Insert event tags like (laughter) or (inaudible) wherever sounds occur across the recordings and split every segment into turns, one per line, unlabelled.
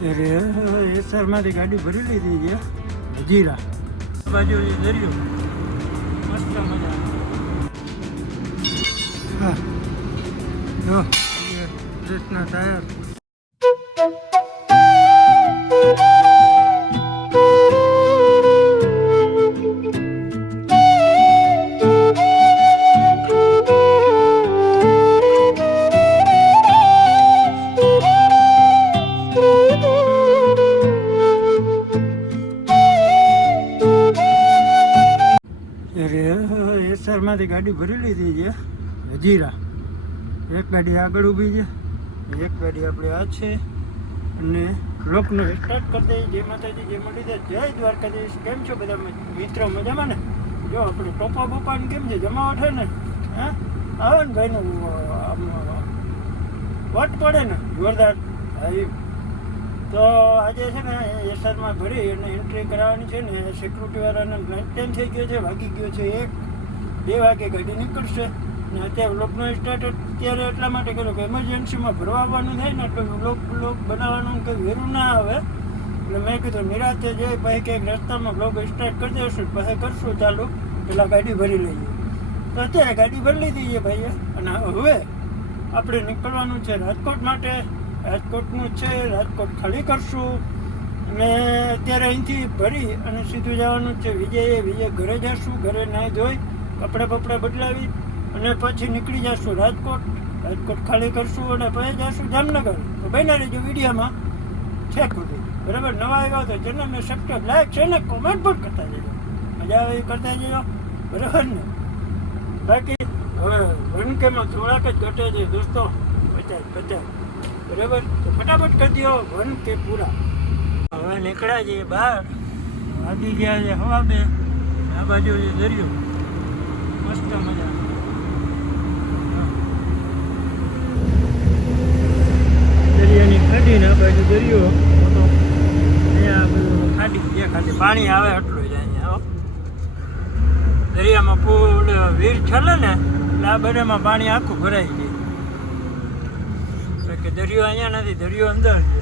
ત્યારે એસઆરમાંથી ગાડી ભરી લીધી છે. હજીરા બાજુ દરિયો. મસ્ત મજા હા. જો ડ્રેસના ટાયર ત્યારે ગાડી ભરી લીધી છે, હજીરા. એક ગાડી આગળ ઊભી છે, એક ગાડી આપણે આ છે. અને લોકનો સ્ટાર્ટ કરી દઈએ, જય માતાજી, જય મળી જય દ્વારકાધીશ. કેમ છો બધા મિત્રો મજામાં ને? જો આપણે ટોપા બોપાને કેમ છે? જમાવટ છે ને? હા? આવે ને ભાઈનું વટ પડે ને, જોરદાર. તો આજે છે ને એસઆરમાં ભરી અને એન્ટ્રી કરાવવાની છે ને સિક્યુરિટી વાળાને નાઇટ થઈ ગયો છે ભાગી ગયો છે એક. બે વાગે ગાડી નીકળશે. ને અત્યારે વ્લોગનો સ્ટાર્ટ અત્યારે એટલા માટે કર્યો કે એમરજન્સીમાં ભરવા થાય ને તો વ્લોગ વ્લોગ બનાવવાનું કંઈ વેરું ના આવે. એટલે મેં કીધું નિરાતે જઈ પછી કંઈક રસ્તામાં વ્લોગ સ્ટાર્ટ કરી દઈશું પછી કરશું ચાલુ. પેલા ગાડી ભરી લઈએ. તો અત્યારે ગાડી ભરી લીધી છે ભાઈએ. અને હવે આપણે નીકળવાનું છે રાજકોટ માટે. રાજકોટનું છે, રાજકોટ ખાલી કરશું. અને અત્યારે અહીંથી ભરી અને સીધું જવાનું છે વિજયે. વિજય ઘરે જશું, ઘરે નાહી ધોઈ. કપડાં બપડે બદલાવી અને પછી નીકળી જશું રાજકોટ. રાજકોટ ખાલી કરશું અને પછી જશું જામનગર. તો બન્યા રહેજો વિડીયોમાં છે સુધી. બરાબર? નવા આવ્યા તો ચેનલને સબસ્ક્રાઈબ લાઈક છે ને કોમેન્ટ પણ કરતા જજો મજા આવે એ કરતા જજો. બરાબર ને? બાકી, હવે વનકેમાં થોડાક જ ઘટે છે દોસ્તો. પચાસ પચાસ. બરાબર? તો ફટાફટ કરી દો વન કે પૂરા. હવે નીકળ્યા છીએ બહાર. વાગી ગયા છે હવા બે. આ બાજુ દરિયો. મસ્ત મજા દરિયાની ખાડી આ બાજુ દરિયો અહીંયા બધું ખાડી પાણી આવે એટલું જ અહીંયા. દરિયામાં પૂલ વીર છલે ને આ બધામાં પાણી આખું ભરાઈ ગયું કે દરિયો અહીંયા નથી દરિયો અંદર છે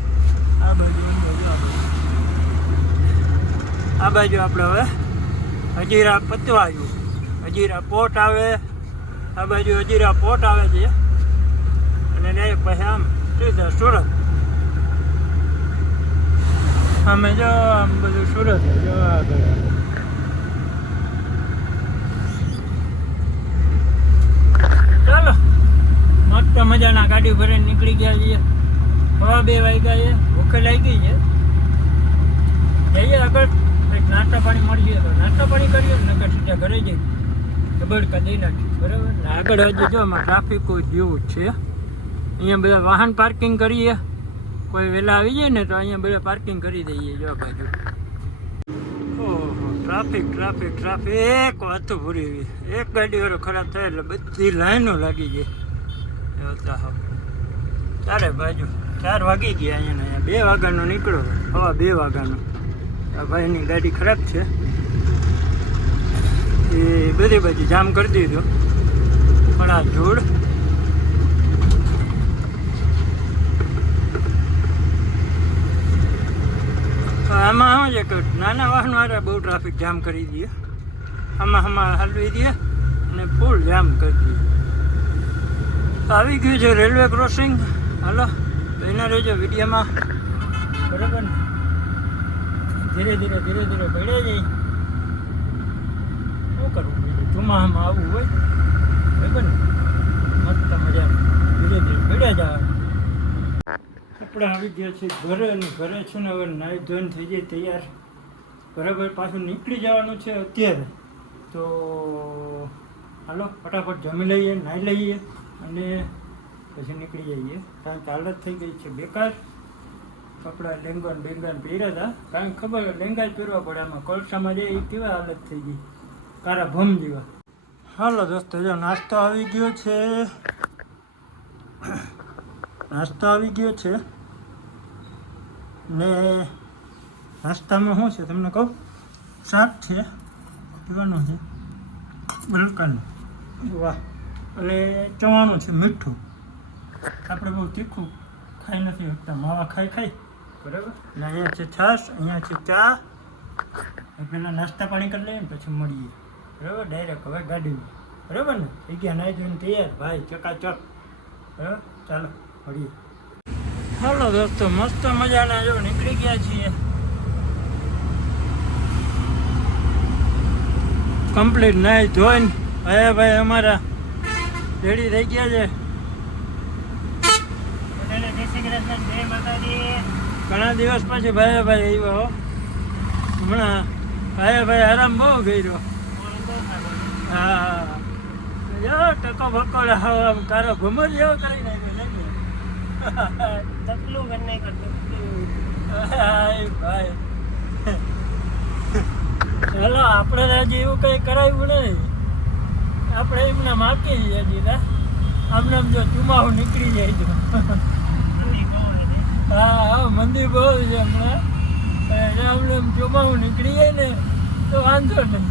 આ બાજુ આ બાજુ. આપણે હવે હજીરા આવ્યું હજીરા પોટ આવે. આ બાજુ હજીરા પોટ આવે છે. અને ને પછી આમ સીધા સુરત. અમે જો, આમ બધું સુરત જો આગળ ચાલો, મસ્ત મજાના ગાડી ભરીને નીકળી ગયા છીએ. હવા બે વાગ્યા છે, ભૂખે લાગી ગઈ છે. જઈએ આગળ. નાસ્તા પાણી મળી જાય નાસ્તા પાણી કરીએ, નકર સીધા ઘરે જઈએ. ધબડકા દઈ નાખીએ બરાબર? ને આગળ હજી જો આમાં ટ્રાફિક જેવું જ છે. અહીંયા બધા વાહન પાર્કિંગ કરીએ. કોઈ વહેલા આવી જાય ને તો અહીંયા બધા પાર્કિંગ કરી દઈએ જો આ બાજુ. ઓહો ટ્રાફિક ટ્રાફિક ટ્રાફિક વાતો પૂરી ગઈ. એક ગાડી વાળો ખરાબ થાય એટલે બધી લાઈનો લાગી હો. ચારે બાજુ. ચાર વાગી ગયા અહીંયા બે વાગ્યાનો નીકળો. હવા બે વાગ્યાનો. ભાઈની ગાડી ખરાબ છે. એ બધી બધી જામ કરી દીધો. પણ આ ધૂળ આમાં શું છે કે નાના વાહનો વાળા બહુ ટ્રાફિક જામ કરી દે. આમાં આમાં હલવી દે અને ફૂલ જામ કરી દે. તો આવી ગયું છે રેલવે ક્રોસિંગ હાલો એના રહેજો વિડીયોમાં. બરાબર ને? ધીરે ધીરે ધીરે ધીરે પડે જાય. શું કરવું બીજું ચોમાસામાં આવવું હોય, બરાબર ને? મસ્ત મજા ધીરે ધીરે પડ્યા જવાનું. કપડાં આવી ગયા છે, ઘરે અને ઘરે છે ને હવે નાહી ધોઈને થઈ જાય તૈયાર. બરાબર, પાછું નીકળી જવાનું છે અત્યારે. તો હાલો, ફટાફટ જમી લઈએ નાહી લઈએ અને પછી નીકળી જઈએ. કારણ કે હાલત થઈ ગઈ છે બેકાર. કપડાં લેંગન બેંગન પહેર્યા હતા. કારણ ખબર લેંગા જ પહેરવા પડે આમાં. કોલસામાં જાય એ કેવા હાલત થઈ ગઈ. કારા ભમ જેવા. હાલો દોસ્તો જો નાસ્તો આવી ગયો છે. નાસ્તો આવી ગયો છે. ને નાસ્તામાં શું છે તમને કહું? શાક છે પીવાનું છે બલકાનું વાહ. અને ચવાણું છે મીઠું. આપણે બહુ તીખું ખાઈ નથી શકતા. માવા ખાઈ ખાઈ. બરાબર. ને અહીંયા છે છાશ અહીંયા છે ચા. પહેલાં નાસ્તા પાણી કરી લઈએ ને પછી મળીએ. બરાબર ડાયરેક્ટ હવે ગાડીમાં. બરાબર ને? થઈ ગયા નાઈ જોઈને તૈયાર. ભાઈ ચકાચક. બરાબર ચાલો મળીએ. હાલો દોસ્તો મસ્ત મજાના જો નીકળી ગયા છીએ. કમ્પ્લીટ નાઈ ધોઈને. ભાઈ ભાઈ અમારા રેડી થઈ ગયા છે. ઘણા દિવસ પછી ભાઈ ભાઈ આવ્યો હો. હમણાં ભાઈ ભાઈ આરામ બહુ કર્યો. હા હા ટકો ભકો આમ તારો ઘુમર જેવો કરી નાખ્યો.
તકલું કરીને કરતું
હાય ભાઈ ચાલો આપણે આજે એવું કઈ કરાવ્યું નહીં આપણે એમને માપી જઈએ દીધા આમને આમ જો ચુમાવું નીકળી જાય તો હા હા મંદિર બહુ છે હમણાં એટલે આમને ચુમાવું નીકળી જાય ને તો વાંધો નહીં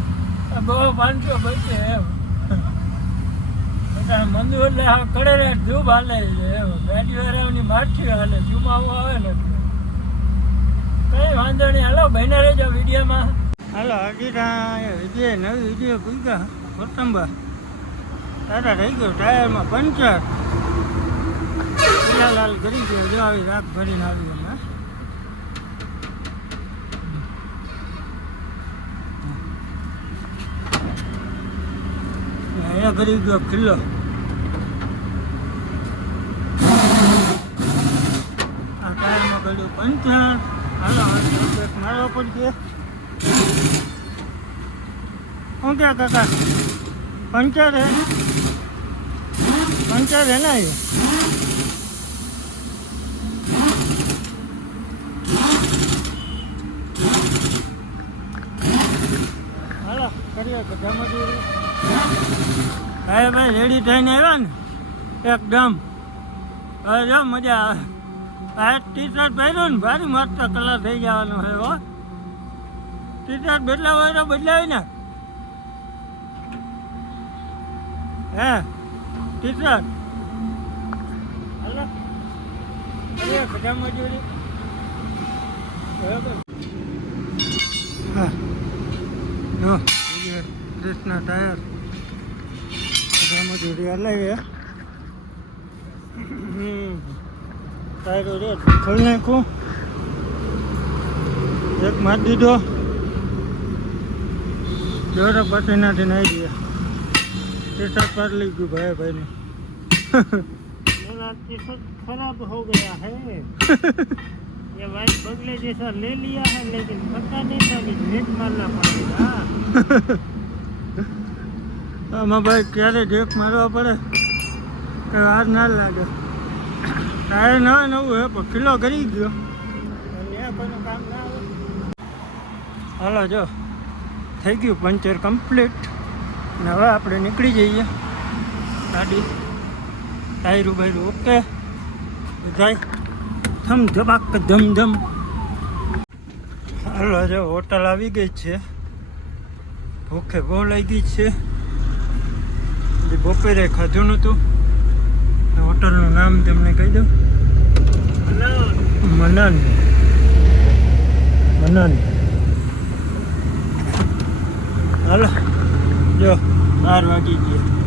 બહુ પાંચસો બચે એમ. મંદિર એટલે કડે ધૂપ હાલે છે એમ. ગાડી વાળાની માઠી હાલે આવે ને કઈ વાંધો નહીં. હાલો, બહેના રહેજો વિડીયોમાં. હાલો હજી વિજય, નવી વિજય પૂગ્યા કોટંબા તારા રહી ગયો ટાયરમાં પંચર. લાલ કરી ગયો. જો આવી રાખ ભરીને આવી અમે અહીંયા ભરી ગયો ખીલ્લો. આ ટાયરમાં કર્યું પંચર. હાલો એક મારવો પડશે શું ક્યાં કાકા? પંચર હે? પંચર હે ને હાલો, કરીએ બધા હા ભાઈ રેડી થઈને આવ્યા ને, એકદમ. અરે, જો મજા આવે. આ ટી શર્ટ પહેર્યું ને, ભારી મસ્ત કલર થઈ જવાનો છે, હો. ટી શર્ટ બદલાવ તો બદલાવી ને હે ટી શર્ટ હાલો બધા મજૂરી બરાબર. હા. જો ટાયર બધા મજૂરી હલાવીએ હમ ટાયરો જો ખોલી નાખું એક માર દીધો જોડે પછી નાથી નાઈ દઈએ ટી શર્ટ પર લઈ ગયું ભાઈ ભાઈને
मेरा टी शर्ट खराब हो गया है ये वाइट बगले जैसा ले लिया है लेकिन पता नहीं था कि नेट मारना पड़ेगा
આમાં ભાઈ ક્યારે જેક મારવા પડે કે વાર ના લાગે. ટાયર ના નવું હે, પણ કિલો કરી ગયો. હાલો, જો. થઈ ગયું પંચર કમ્પ્લીટ. ને હવે આપણે નીકળી જઈએ. ગાડી ટાયરું બાયરું ઓકે. બધાય ધમ ધબાક ધમ ધમ. હાલો, જો, હોટલ આવી ગઈ છે. ભૂખે બહુ લાગી છે. હજી બપોરે ખાધું નહોતું. હોટલનું નામ તમને કહી દઉં. મનન. મનન. હાલો. જો, બાર વાગી ગયા.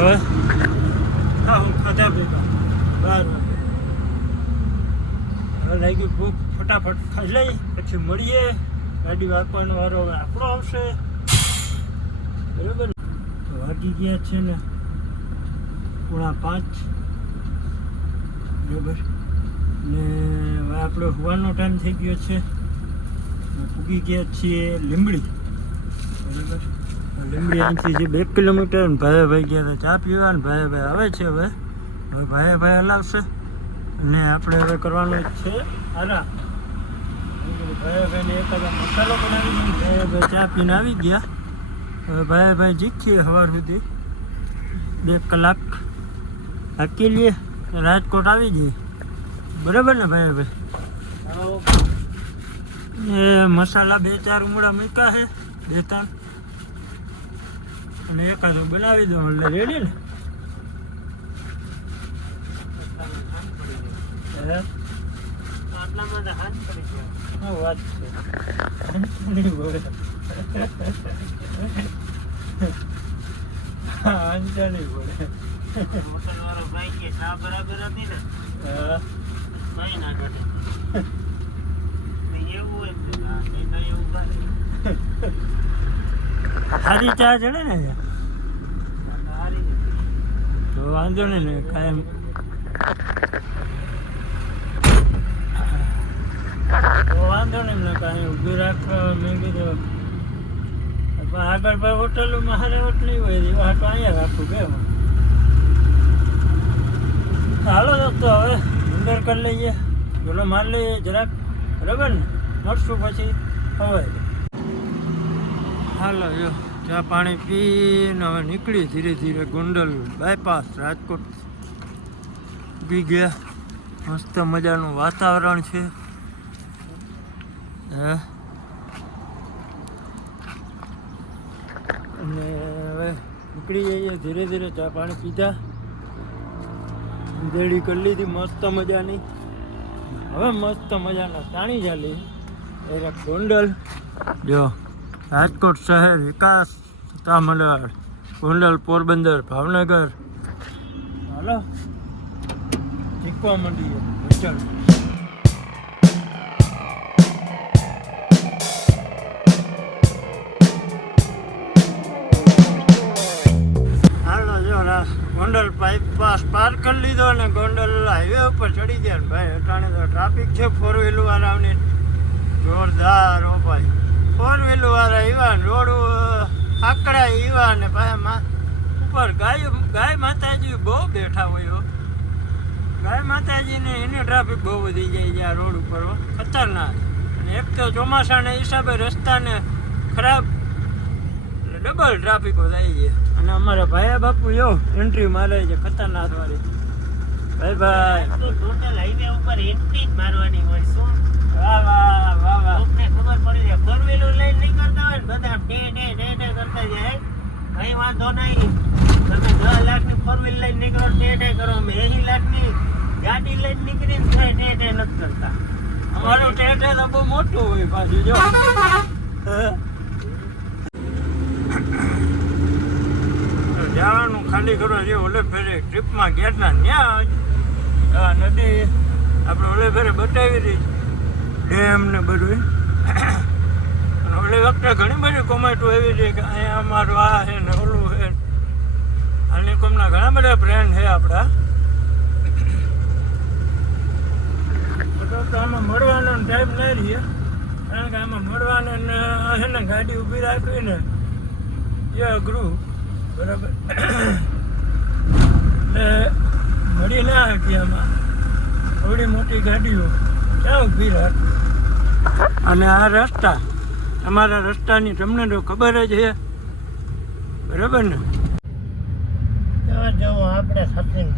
હવે? હા, હું ખાધા ભેગા. બાર વાગે. હવે લાગ્યું ભૂખ ફટાફટ ખાઈ લઈ પછી મળીએ. ગાડી વાગવાનો વારો આપણો આવશે. બરાબર? તો વાગી ગયા છે ને પોણા પાંચ. બરાબર. ને હવે આપણો હોવાનો ટાઈમ થઈ ગયો છે. પૂગી ગયા છીએ લીંબડી. બરાબર? લીંબડી અહીંથી જે બે કિલોમીટર ને ભાઈ ભાઈ ગયા હતા ચા પીવા ને ભાઈ ભાઈ આવે છે હવે. હવે ભાઈ ભાઈ હલાવશે. અને આપણે હવે કરવાનું છે આરા ભાઈ ભાઈને એક મસાલો બનાવી ભાઈ ભાઈ ચા પીને આવી ગયા. હવે ભાઈ ભાઈ જીખીએ સવાર સુધી. બે કલાક હાકી લઈએ રાજકોટ આવી જઈએ. બરાબર ને ભાઈ ભાઈ? એ મસાલા બે ચાર ઉમડા મૂક્યા છે બે ત્રણ. અને એકાદો બનાવી દઉં એટલે રેડી ને?
આટલામાં હાથ પડી ગયો
વાત છે?
વાળો ભાઈ કે ચા બરાબર હતી ને કઈ ના ઘટે એવું હોય ને હા, નહીં એવું કરે
સારી ચા ચડે ને
તો
વાંધો નહીં ને કાયમ વાંધો નહીં ને કાંઈ ઊભી રાખ મેં કીધું. આગળ પર હોટલોમાં હારે હોટ હોય એવા હાટો અહીંયા રાખું કેમ હાલો દોસ્તો, હવે અંદર કરી લઈએ. પેલો માર લઈએ જરાક. બરાબર ને? મળશું પછી હવે. હાલો યો ચા પાણી પીને હવે નીકળી ધીરે ધીરે ગોંડલ બાયપાસ રાજકોટ. બી ગયા. મસ્ત મજાનું વાતાવરણ છે. હે? અને હવે નીકળી જઈએ, ધીરે ધીરે ચા પાણી પીધા. દેડી કરી લીધી, મસ્ત મજાની. હવે મસ્ત મજાના તાણી ચાલી. એ ગોંડલ. જો, રાજકોટ શહેર વિકાસ સત્તા ગોંડલ પોરબંદર, ભાવનગર. હાલો. શીખવા માંડીએ પાર કરી લીધો અને ગોંડલ હાઈવે ઉપર ચડી ગયા ભાઈ, અટાણે તો ટ્રાફિક છે ફોર વ્હીલ વાળાની જોરદાર, ઓ ભાઈ. ફોર વ્હીલ વાળા એવા રોડ આકડા એવા ને પાછા ઉપર ગાય ગાય માતાજી બહુ બેઠા હોય ગાય માતાજીને એની ટ્રાફિક બહુ વધી જાય આ રોડ ઉપર ખતરનાક. અને એક તો ચોમાસાના હિસાબે રસ્તાને ખરાબ એટલે ડબલ ટ્રાફિકો થાય છે. અને અમારા ભાઈ બાપુ જો એન્ટ્રી મારે છે ખતરનાક વાળી. ભાઈ ભાઈ.
તો ટોટલ હાઈવે ઉપર એન્ટ્રી જ મારવાની હોય શું?
વાહ વાહ વાહ વાહ
લોકોને ખબર પડી જાય ફોર વ્હીલર લઈને નહીં કરતા હોય ને બધા ડે ડે ડે ડે કરતા જાય. કઈ વાંધો નહીં. તમે દસ લાખની ફોર વ્હીલ લઈને નીકળો ડે ડે કરો. અમે એસી લાખની ગાડી લઈને નીકળીને તોય ડે ડે નથી કરતા.
અમારું ટેટે તો બહુ મોટું હોય પાછું જો. (laughs) જવાનું ખાલી કરો જે ઓલે ફેરે ટ્રીપમાં ગયા હતા ત્યાં આ નદી આપણે ઓલે ફેરે બતાવી રહી ડેમ ને બધું અને ઓલી વખતે ઘણી બધી કોમેન્ટો એવી છે કે અહીંયા અમારું આ છે ને ઓલું છે. અને કોમના ઘણા બધા ફ્રેન્ડ છે આપણા. તો આમાં મળવાનો ટાઈમ નહીં રહીએ કારણ કે આમાં મળવાનો ને ગાડી ઊભી રાખવી ને. એ અઘરું. બરાબર? (clears throat) એટલે મળી ના હતી આમાં થોડી મોટી ગાડીઓ. ક્યાં ઊભી રાખવી? અને આ રસ્તા તમારા રસ્તાની તમને તો ખબર જ છે. બરાબર ને?
ત્યાં જો આપણે થર્ટીન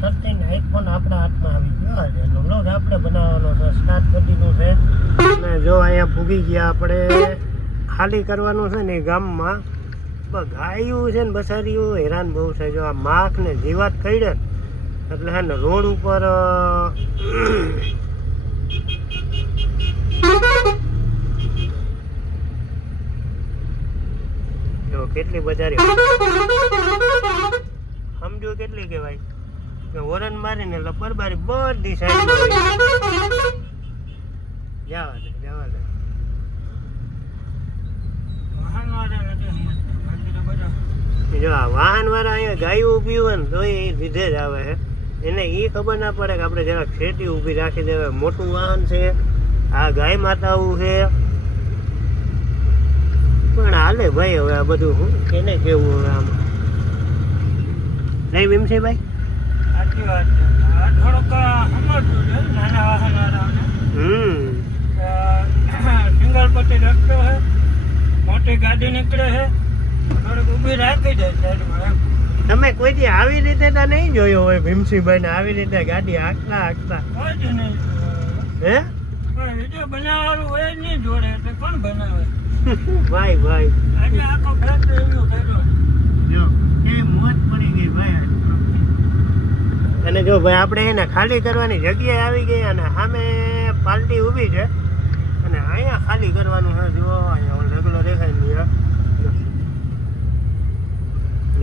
થર્ટીન આઈફોન આપણા હાથમાં આવી ગયો. છે એનો બ્લોગ આપણે બનાવવાનો છે સ્ટાર્ટ કરી દીધું છે. અને જો અહીંયા ભૂગી ગયા આપણે ખાલી કરવાનું છે ને ગામમાં. ગાયું છે ને બસારીઓ, હેરાન બહુ છે જો આ માખ ને જીવાત ખઈડે ને, એટલે હે ને રોડ ઉપર જો કેટલી બજારી સમજો કેટલી કહેવાય? કે મારી મારીને એટલે બરબારી બધી સાઈડ જવા દે જવા દે.
વાહનવાળા નથી સમજતા.
જો આ વાહન વાળા અહીંયા ગાયું ઊભી હોય ને તો એ લીધે જ આવે છે. એને એ ખબર ના પડે કે આપણે જરાક ખેતી ઊભી રાખી દેવાય મોટું વાહન છે આ ગાય માતાઓ છે. પણ હાલે ભાઈ હવે આ બધું હું કેને કેવું હવે આમ? નહીં ભીમસિંહભાઈ
સાચી વાત છે. થોડુંક સમજવું છે નાના વાહનવાળાઓને
હમ.
સિંગલ પતિ રસ્તો છે મોટી ગાડી નીકળે છે.
તમે કોઈ દી આવી રીતે તો નહીં જોયો હોય ભીમસિંહભાઈ ને આવી રીતે ગાડી હાંકતા હાંકતા. હે?
વીડિયો બનાવવાનું હોય નહીં જોડે એટલે કોણ બનાવે? (laughs)
ભાઈ ભાઈ
આજે આખો ફેક રિવ્યુ કર્યો
જો કે મોજ પડી ગઈ ભાઈ અને જો ભાઈ આપણે એને ખાલી કરવાની જગ્યાએ આવી ગઈ અને સામે પાલટી ઊભી છે. અને અહીંયા ખાલી કરવાનું છે જો અહીંયા લગલો દેખાય નહીં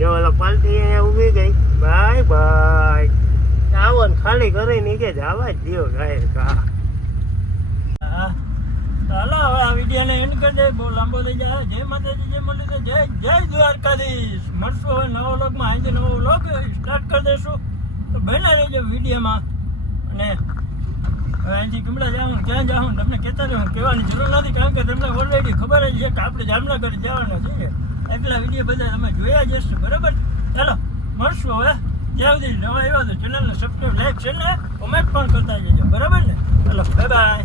જો પાલટી અહીંયા ઊભી ગઈ. Bye bye. આવો ને ખાલી કરીને કે જવા જ દો ગાય કા
ચાલો, હવે આ વિડીયોને એન્ડ કરી દે. બહુ લાંબો થઈ જાય. જય માતાજી, જય મુરલીધર જય જય દ્વારકાધીશ. મળશું હવે નવો વ્લોગમાં. આજે નવો વ્લોગ સ્ટાર્ટ કરી દઈશું. તો બના રહેજો વિડીયોમાં. અને હવે અહીંથી કમળા જાઉં ક્યાં જાઉં, તમને કહેતા રહું. કહેવાની જરૂર નથી, કારણ કે તમને ઓલરેડી ખબર જ છે કે આપણે જામનગર જવાના છીએ. એટલા વીડિયો બધા તમે જોયા જ હશે, બરાબર? ચાલો, મળશું હવે. ત્યાં સુધી નવા આવ્યા તો ચેનલને સબસ્ક્રાઈબ લાઈક છે ને કોમેન્ટ પણ કરતા જજો, બરાબર ને? ચાલો બાય બાય